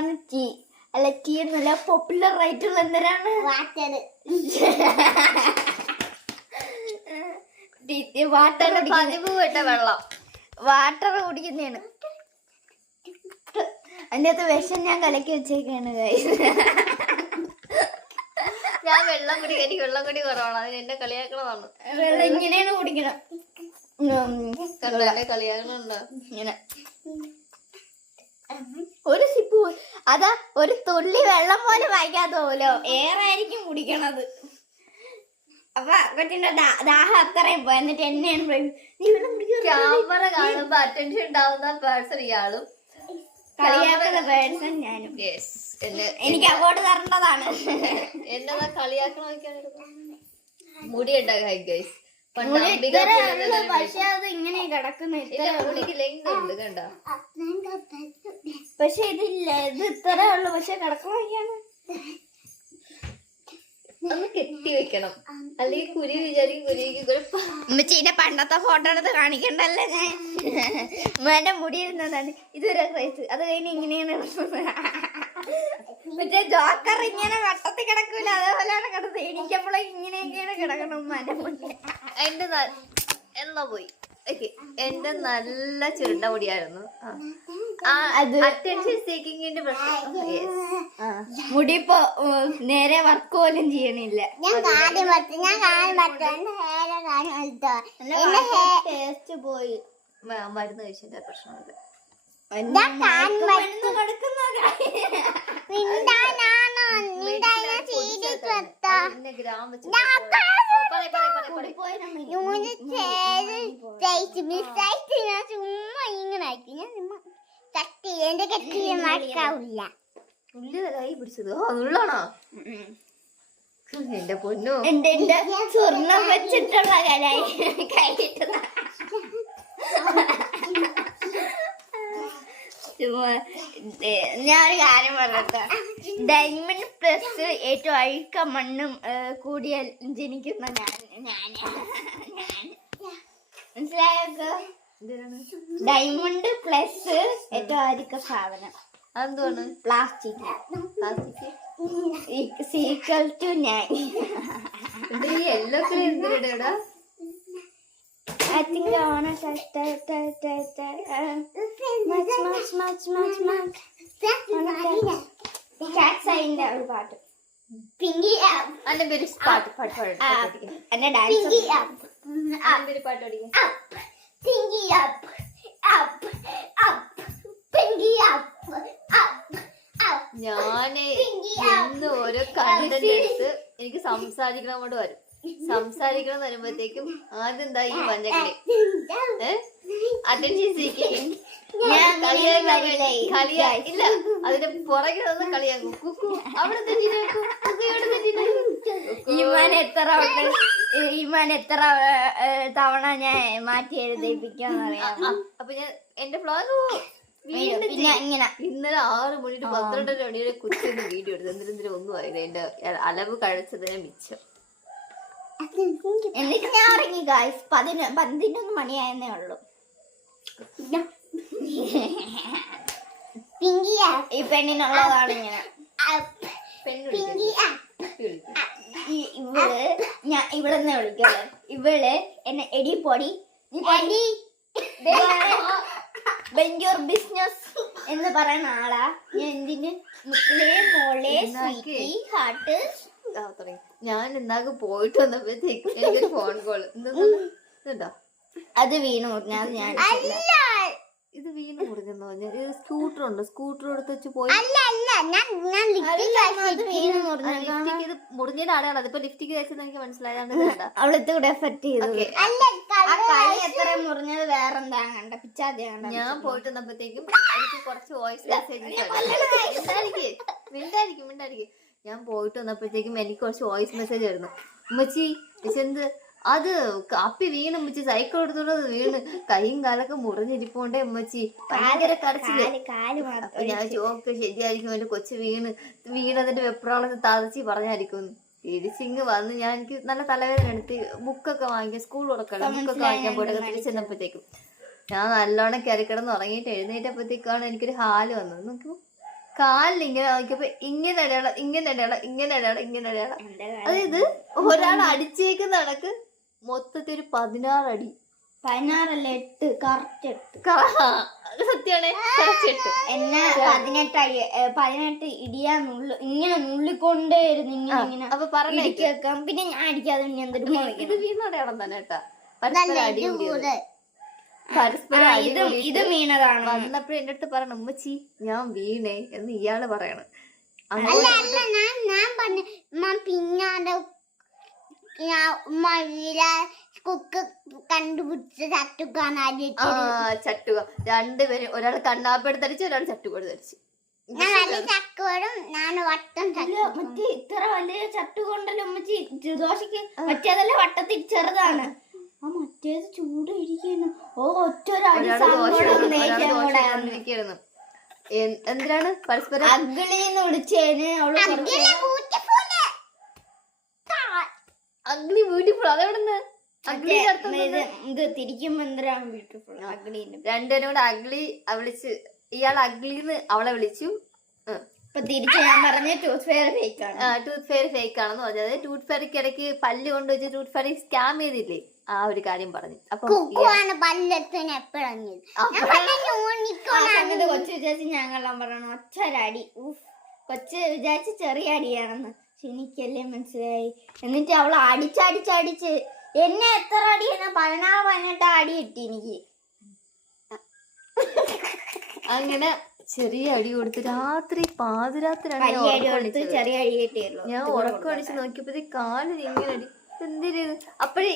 എന്താണ് ടീ അല്ല ടീ എന്നല്ല പോപ്പുലർ ആയിട്ടുള്ള എന്തിനാണ് വാട്ടർ പതിവ് വിട്ട വെള്ളം വാട്ടർ കുടിക്കുന്നതാണ്. അതിൻ്റെ അകത്ത് വിഷം ഞാൻ കലക്കി വെച്ചേക്കാണ്. ഞാൻ വെള്ളം കുടി എനിക്ക് വെള്ളം കുടി കുറവാണ്, അതിന് എന്നെ കളിയാക്കണതാണ്. വെള്ളം ഇങ്ങനെയാണ് കുടിക്കണം. കളിയാക്കണുണ്ടോ ഇങ്ങനെ ഒരു സിപ്പ് അതാ ഒരു തുള്ളി വെള്ളം പോലെ വായിക്കാത്ത പോലോ ഏറായിരിക്കും കുടിക്കണത്. അപ്പൊ കൊച്ചിന്റെ ദാഹം അത്രയും പോയി. എന്നിട്ട് എന്നെയാണ് ക്യാമറ കാണുമ്പോ അറ്റൻഷൻ ഉണ്ടാവുന്ന പേഴ്സൺ ഇയാളും കളിയാക്കുന്ന പേഴ്സൺ ഞാനും. എനിക്ക് അവാർഡ് തരേണ്ടതാണ്. എന്നതാ കളിയാക്കണ മുടി ഉണ്ടാകാം ഗൈസ്. പക്ഷെ അത് ഇങ്ങനെ കിടക്കുന്ന കണ്ടോ? പക്ഷെ ഇതില്ല, ഇത് ഇത്രേ ഉള്ളു. പക്ഷെ കിടക്കണൊക്കെയാണ്. ഒന്ന് കെട്ടി വെക്കണം, അല്ലെങ്കിൽ കുരി വിചാരിക്കും കുരിക്ക് ഉമ്മച്ചീന്റെ പണ്ടത്തെ ഫോട്ടോ എടുത്ത് കാണിക്കണ്ടല്ലേ. ഞാൻ എന്റെ മുടി ഇരുന്നതാണ് ഇതൊരു സൈസ്. അത് കഴിഞ്ഞ് ഇങ്ങനെയാണ് മറ്റേ ജോക്കർ ഇങ്ങനെ വട്ടത്തിൽ കിടക്കൂല, അതേപോലെയാണ് കിടന്നത്. എനിക്കപ്പോഴും ഇങ്ങനെയൊക്കെയാണ് കിടക്കണം ഉമ്മാന്റെ മുന്നേ. എന്റെ എന്നാ പോയി എന്റെ നല്ല ചുരുണ്ട മുടിയായിരുന്നു. അറ്റൻഷൻ സീക്കിങ്ങിന്റെ പ്രശ്നം. മുടി ഇപ്പൊ നേരെ വർക്ക് പോലും ചെയ്യണില്ല. ടേസ്റ്റ് പോയി. മരുന്ന് കഴിച്ചതിന്റെ പ്രശ്നമില്ല. ഉള്ളിലായി പിടിച്ചത് ഉള്ളാണോ? എന്റെ പൊന്നു, എന്റെ സ്വർണം വെച്ചിട്ടുള്ള കലായി കഴിഞ്ഞിട്ട് ഞാനൊരു കാര്യം പറഞ്ഞിട്ട്, ഡയമണ്ട് പ്ലസ് ഏറ്റവും അഴുക്ക മണ്ണും കൂടിയ ജനിക്കുന്ന ഞാൻ മനസ്സിലായോ? ഡയമണ്ട് പ്ലസ് ഏറ്റവും അഴുക്ക സാധനം അതെന്താണ്? പ്ലാസ്റ്റിക്. ഈക്വൽ ടു ഞാൻ. Yellow എന്തിടാ? I think I wanna touch much. Cats are in the water. Pingy up. And a very spot. And a dance. Pingy up. Up. Pingy up. Pingy up. ഞാന് ഇന്ന് ഓരോ content എടുത്ത് എനിക്ക് സംസാരിക്കണം കൊണ്ട് വരും. സംസാരിക്കണം വരുമ്പോഴത്തേക്കും ആദ്യം എന്താ ഈ പഞ്ചകളി അറ്റൻഷൻ സീക്കിങ് ഇല്ല, അതിന്റെ പുറകെ ഒന്ന് കളിയാക്കും. കുക്കു അവിടെ തെറ്റിനാക്കും, ഈമാൻ എത്ര തവണ ഞാൻ മാറ്റി എഴുതിപ്പിക്കാന്നറിയാം. അപ്പൊ ഞാൻ എന്റെ ഫ്ലോഗ് ഇങ്ങനെ ഇന്നലെ 6 മണി to 12 മണിയുടെ കുറ്റൊന്ന് വീഡിയോ എടുത്തു. എന്തിനും ഒന്നും ആയില്ല. എന്റെ അളവ് കഴിച്ചതിനെ മിച്ചം. എന്നിട്ട് ഞാൻ ഇറങ്ങി ഗായ്സ്. 11 മണിയായെന്നേ ഉള്ളൂ. ഈ പെണ്ണിനുള്ളതാണ് ഇങ്ങനെ. ഇവിടെ നിന്ന് വിളിക്കല്ലേ. ഇവള് എന്നെ എടി പൊടി ബെഞ്ചോർ ബിസിനസ് എന്ന് പറയുന്ന ആളാ. ഞാൻ എന്തിന് മോളെ ഹാർട്ട്. ഞാൻ എന്നാക്ക് പോയിട്ട് വന്നപ്പോഴത്തേക്ക് എനിക്കൊരു ഫോൺ കോള്. എന്താ അത് വീണ് മുറിഞ്ഞാൽ ഞാൻ ഇത് വീണ് മുറിഞ്ഞെന്ന് പറഞ്ഞാൽ സ്കൂട്ടർ ഉണ്ട്. സ്കൂട്ടർ എടുത്ത് വെച്ച് പോയി ഇത് മുറിഞ്ഞതിന്റെ ആടെയാണ്. അതിപ്പോ ലിഫ്റ്റിക്ക് തയ്ച്ചത് എനിക്ക് മനസ്സിലായത്. അവളത്തെ കൂടെ എഫക്ട് ചെയ്തത്. എത്ര മുറിഞ്ഞത് വേറെന്താ കണ്ട പിച്ചാതെ. ഞാൻ പോയിട്ട് വന്നപ്പോഴത്തേക്കും എനിക്ക് കുറച്ച് വോയിസ് മെസ്സേജ് മിണ്ടായിരിക്കും. ഞാൻ പോയിട്ട് വന്നപ്പോഴത്തേക്കും എനിക്ക് കുറച്ച് വോയിസ് മെസ്സേജ് ആയിരുന്നു. ഉമ്മച്ചി എന്ത് അത് അപ്പി വീണ് ഉമ്മച്ചി സൈക്കിൾ എടുത്തോണ്ട് വീണ് കൈയും കാലൊക്കെ മുറിഞ്ഞിരിപ്പോണ്ടേ ഉമ്മച്ചി ഭയങ്കര കരച്ചില്. ഞാൻ ചോക്ക് ശരിയായിരിക്കും, എന്റെ കൊച്ചു വീണതിന്റെ വെപ്രാളത്ത് തതച്ചി പറഞ്ഞായിരിക്കും. തിരിച്ചിങ് വന്ന് ഞാൻ എനിക്ക് നല്ല തലവേദന എടുത്ത് ബുക്കൊക്കെ വാങ്ങിക്കാൻ സ്കൂൾ തുറക്കണം. ബുക്കൊക്കെ വാങ്ങിക്കാൻ പോയിട്ടൊക്കെ തിരിച്ചെന്നപ്പോഴത്തേക്കും ഞാൻ നല്ലോണം കയറിക്കിടന്ന് ഉറങ്ങിയിട്ട് എഴുന്നേറ്റപ്പോഴത്തേക്കാണ് എനിക്കൊരു ഹാല് വന്നത്. നോക്കൂ, കാലിൽ ഇങ്ങനെ നോക്കിയപ്പോ ഇങ്ങനെ അടയാളം, ഇങ്ങനെ അടയാളം, ഇങ്ങനെ അടയാളം, ഇങ്ങനെ അടയാളം. എന്റെ അതായത് ഒരാൾ അടിച്ചേക്കുന്ന കണക്ക് മൊത്തത്തിൽ ഒരു 16 അടി. 16 അല്ല 8, കറക്റ്റ് 8. സത്യാണ്, കുറച്ചിട്ട് എന്നെ 18 ഇടിയാ ഇങ്ങനെ നുള്ളിക്കൊണ്ടേയിരുന്നു ഇങ്ങനെ. അപ്പൊ പറഞ്ഞ കേൾക്കാം. പിന്നെ ഞാൻ അടിക്കാതെ പിന്നെ എന്തൊരു ഇത് വീണ അടയാളം തന്നെ കേട്ടാ. പരസ്പരം അടി കൂടിയത്, പരസ്പരം അടി കൂടിയിട്ട് ഇത് വീണതാണ്. വന്നപ്പോഴും എന്റെ അടുത്ത് പറയണം ഉമ്മച്ചി ഞാൻ വീണേ എന്ന് ഇയാള് പറയണം. പിന്നാലെ കുക്ക് കണ്ടുപിടിച്ച ചട്ടുക്കാണ് ചട്ടുക. രണ്ടുപേരും, ഒരാൾ കണ്ണാപ്പെടുത്തടിച്ച്, ഒരാൾ ചട്ടുകൊടുത്തടിച്ച്. മറ്റേ ഇത്ര വലിയ ചട്ടു കൊണ്ടല്ലോ ഉമ്മച്ചി ദോശക്ക്. മറ്റേതല്ലേ വട്ടത്തിൽ ചെറുതാണ്. ആ മറ്റേത് ചൂട് ഇരിക്കുന്നു. എന്തിനാണ് പരസ്പരം അഗ്ലിന്ന് വിളിച്ചേന് അവള് അഗ്ലി ബ്യൂട്ടിഫുൾ. അതെവിടുന്ന് ഇത് തിരിക്കുമ്പോ എന്തിനാണ് ബ്യൂട്ടിഫുൾ? അഗ്ലിന്ന് രണ്ടുപേരും കൂടെ അഗ്ലി വിളിച്ച്, ഇയാൾ അഗ്ലിന്ന് അവളെ വിളിച്ചു. ഇപ്പൊ തിരിച്ച് ഞാൻ പറഞ്ഞ ടൂത്ത് ഫെയർ ഫേക്ക് ആണ്. ടൂത്ത് ഫെയർ ഫേക്ക് ആണെന്ന് പറഞ്ഞത്. ടൂത്ത് ഫെയറിക്ക് ഇടയ്ക്ക് പല്ല് കൊണ്ടുവച്ച് ടൂത്ത് ഫെയർ സ്കാം ചെയ്തില്ലേ, ആ ഒരു കാര്യം പറഞ്ഞു. അപ്പൊ കൊച്ചു വിചാരിച്ച് ഞങ്ങളെല്ലാം പറയണം ഒച്ചൊരടി. കൊച്ചു വിചാരിച്ച് ചെറിയ അടിയാണെന്ന്. പക്ഷെ എനിക്കല്ലേ മനസ്സിലായി. എന്നിട്ട് അവള് അടിച്ചടിച്ചടിച്ച് എന്നെ എത്ര അടി? 16-18 അടി കിട്ടി എനിക്ക്. അങ്ങനെ ചെറിയ അടി കൊടുത്ത് രാത്രി പാതിരാത്രിയാണ് ചെറിയ അടി കിട്ടിയല്ലോ. ഞാൻ ഉറക്കം അടിച്ച് നോക്കിയപ്പോ കാലിൽ ഇങ്ങനെ അടി. എന്തിന് അപ്പഴേ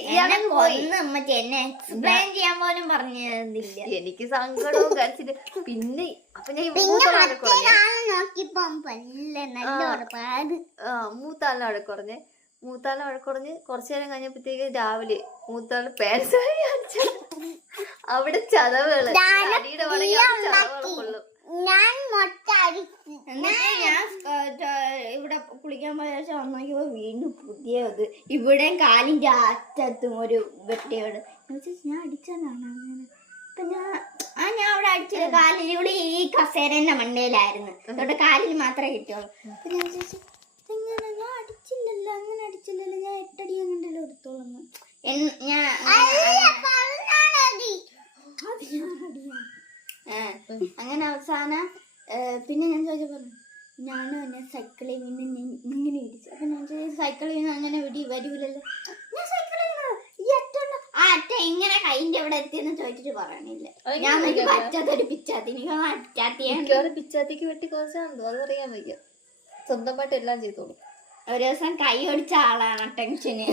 എന്നെ എക്സ്പ്ലെയിൻ ചെയ്യാൻ പോലും പറഞ്ഞില്ല. എനിക്ക് സങ്കടവും കരച്ചിട്ട്. പിന്നെ അപ്പൊ ഞാൻ മൂത്താളിനെ വഴക്കുറഞ്ഞ് കുറച്ചു നേരം കഴിഞ്ഞപ്പോഴത്തേക്ക് രാവിലെ മൂത്താള് പാൻസ് അവിടെ ചതവുകള് അടിയുടെ കൊള്ളും. എന്നിട്ട് ഞാൻ ഇവിടെ കുളിക്കാൻ പോയ ശേഷം വന്നോക്കിയപ്പോ വീണ്ടും പുതിയത്. ഇവിടെയും കാലിന്റെ അറ്റത്തും ഒരു വെട്ടിയോട്. ഞാൻ അടിച്ചതാണ് അങ്ങനെ. അപ്പൊ ഞാൻ അവിടെ അടിച്ചില്ല. കാലിൽ ഇവിടെ ഈ കസേരന്റെ മണ്ടയിലായിരുന്നു. അതുകൊണ്ട് കാലിൽ മാത്രമേ കിട്ടിയുള്ളൂ. അപ്പൊ ഞാൻ ചോദിച്ചു എങ്ങനെ? ഞാൻ അടിച്ചില്ലല്ലോ, അങ്ങനെ അടിച്ചില്ലല്ലോ, ഞാൻ 8 അടി അങ്ങനെയല്ലോ എടുത്തോളന്ന്. അങ്ങനെ അവസാനം പിന്നെ ഞാൻ ചോദിച്ചപ്പോ ഞാനും എന്നെ സൈക്കിളിൽ നിന്ന് ഇങ്ങനെ ഇടിച്ചു. അപ്പൊ ഞാൻ ചോദിച്ചു സൈക്കിളിൽ നിന്ന് അങ്ങനെ വരൂലല്ലോ. ഞാൻ സൈക്കിളിൽ അറ്റ ഇങ്ങനെ കൈന്റെ അവിടെ എത്തിയെന്ന് ചോദിച്ചിട്ട് പറയണില്ല. ഞാൻ പറ്റാത്തൊരു പിച്ചാത്തി. പിച്ചാത്തിക്ക് വെട്ടി കുറച്ചാണെന്തോ അതറിയാൻ വയ്യ. സ്വന്തമായിട്ട് എല്ലാം ചെയ്തോളൂ. ഒരു ദിവസം കൈ ഒടിച്ച ആളാണ് ടെൻഷന്.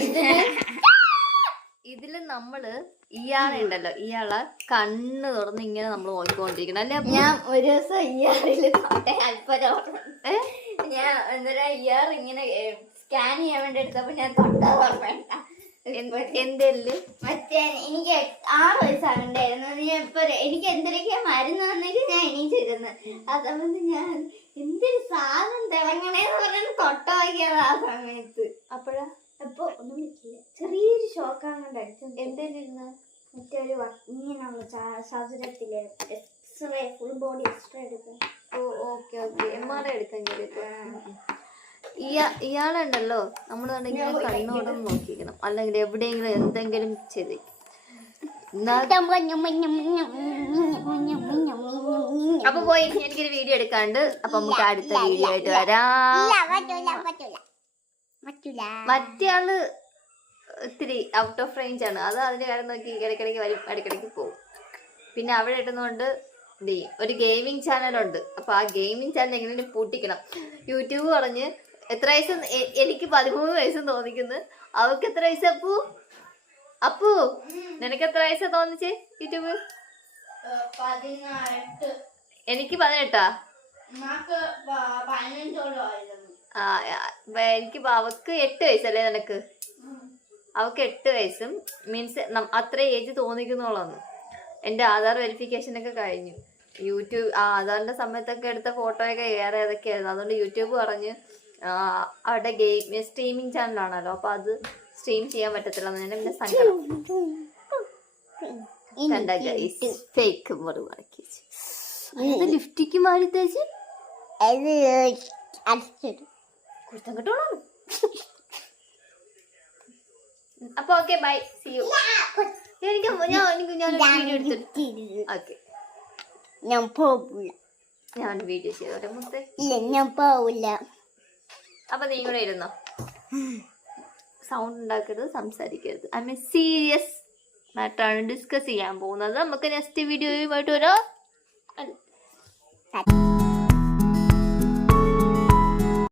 ഇതില് നമ്മള് ഇയാളെ ഉണ്ടല്ലോ, ഇയാളെ കണ്ണ് തുറന്ന് ഇങ്ങനെ നമ്മൾ നോക്കിക്കൊണ്ടിരിക്കണം അല്ലെ. ഞാൻ ഒരു ദിവസം ഇയാറിൽ ഞാൻ അന്നേരം ഇയാർ ഇങ്ങനെ സ്കാൻ ചെയ്യാൻ വേണ്ടി എടുത്തപ്പോ ഞാൻ തൊട്ടാ ഓർമ്മ. എന്തെല്ല് മറ്റേ എനിക്ക് 6 വയസ്സാകണ്ടായിരുന്നു. ഞാൻ ഇപ്പൊ എനിക്ക് എന്തൊക്കെ മരുന്ന് വന്നിട്ട് ഞാൻ എണീച്ചിരുന്നു. അതുകൊണ്ട് ഞാൻ എന്തൊരു സാധനം തിളങ്ങണേന്ന് പറഞ്ഞാൽ തൊട്ട വയ്ക്കാതെ ആ സമയത്ത്. അപ്പോഴാ അപ്പൊ ഒന്നും പറ്റില്ല. ചെറിയൊരു ഷോക്കാണ് അടിച്ചത്. എന്തായിരുന്നു മറ്റേ ഒരു ഇങ്ങനെയുള്ള സൗകര്യത്തില് എക്സ്റേ, ഫുൾ ബോഡി എക്സ്റേ എടുക്കാൻ. ഓക്കെ MRI എടുക്കാൻ ഇയാളുണ്ടല്ലോ നമ്മളുണ്ടെങ്കിൽ കണ്ണോടം നോക്കിക്കണം, അല്ലെങ്കിൽ എവിടെയെങ്കിലും എന്തെങ്കിലും ചെയ്തേക്കും. അപ്പൊ പോയി എനിക്കൊരു വീഡിയോ എടുക്കാണ്ട്. അപ്പൊ നമുക്ക് അടുത്ത വീഡിയോ ആയിട്ട് വരാം. മറ്റേ ആള് ഇത്തിരി ഔട്ട് ഓഫ് റേഞ്ച് ആണ്. അത് അതിന്റെ കാര്യം നോക്കി ഇടയ്ക്കിടയ്ക്ക് വരും, ഇടയ്ക്കിടയ്ക്ക് പോകും. പിന്നെ അവിടെ ഇടുന്നോണ്ട് ഒരു ഗെയിമിങ് ചാനലുണ്ട്. അപ്പൊ ആ ഗെയിമിങ് ചാനൽ എങ്ങനെയും പൂട്ടിക്കണം. യൂട്യൂബ് പറഞ്ഞ് എത്ര വയസ്സ്, എനിക്ക് 13 വയസ്സും തോന്നിക്കുന്നു. അവക്ക് എത്ര വയസ്സ്? അപ്പു നിനക്ക് എത്ര വയസ്സാ തോന്നിച്ചേ? യൂട്യൂബ് 18. എനിക്ക് 18. എനിക്ക് അവക്ക് 8 വയസ്സല്ലേ നിനക്ക്? അവക്ക് 8 വയസ്സും മീൻസ് അത്ര ഏജ് തോന്നിക്കുന്നോളന്ന്. എന്റെ ആധാർ വെരിഫിക്കേഷൻ ഒക്കെ കഴിഞ്ഞു. യൂട്യൂബ് ആധാറിന്റെ സമയത്തൊക്കെ എടുത്ത ഫോട്ടോയൊക്കെ ഏറെ ഏതൊക്കെയായിരുന്നു. അതുകൊണ്ട് യൂട്യൂബ് പറഞ്ഞ് അവിടെ ഗെയിം സ്ട്രീമിങ് ചാനലാണല്ലോ, അപ്പൊ അത് സ്ട്രീം ചെയ്യാൻ പറ്റത്തില്ല. പിന്നെ സങ്കടം. ഫേക്ക് ലിഫ്റ്റിക്ക് മാറി തേച്ച് അത് അടിച്ചിട്ട് കുരുത്തം കിട്ടോളൂ. അപ്പൊ ഓക്കെ ബൈ, സീ യു. ഞാൻ വീഡിയോ എടുത്തിട്ട് ഓക്കെ ഞാൻ പോവില്ല. ഞാൻ വീഡിയോ ചെയ്തോട്ടെ മുത്തേ. ഇല്ല ഞാൻ പോവില്ല. അപ്പൊ നീ കൂടെ ഇരുന്നോ. സൗണ്ട് ഉണ്ടാക്കരുത്, സംസാരിക്കരുത്. ഐ മീൻ സീരിയസ് മാറ്ററാണ് ഡിസ്കസ് ചെയ്യാൻ പോകുന്നത്. നമുക്ക് നെക്സ്റ്റ് വീഡിയോയുമായിട്ട് വരാം.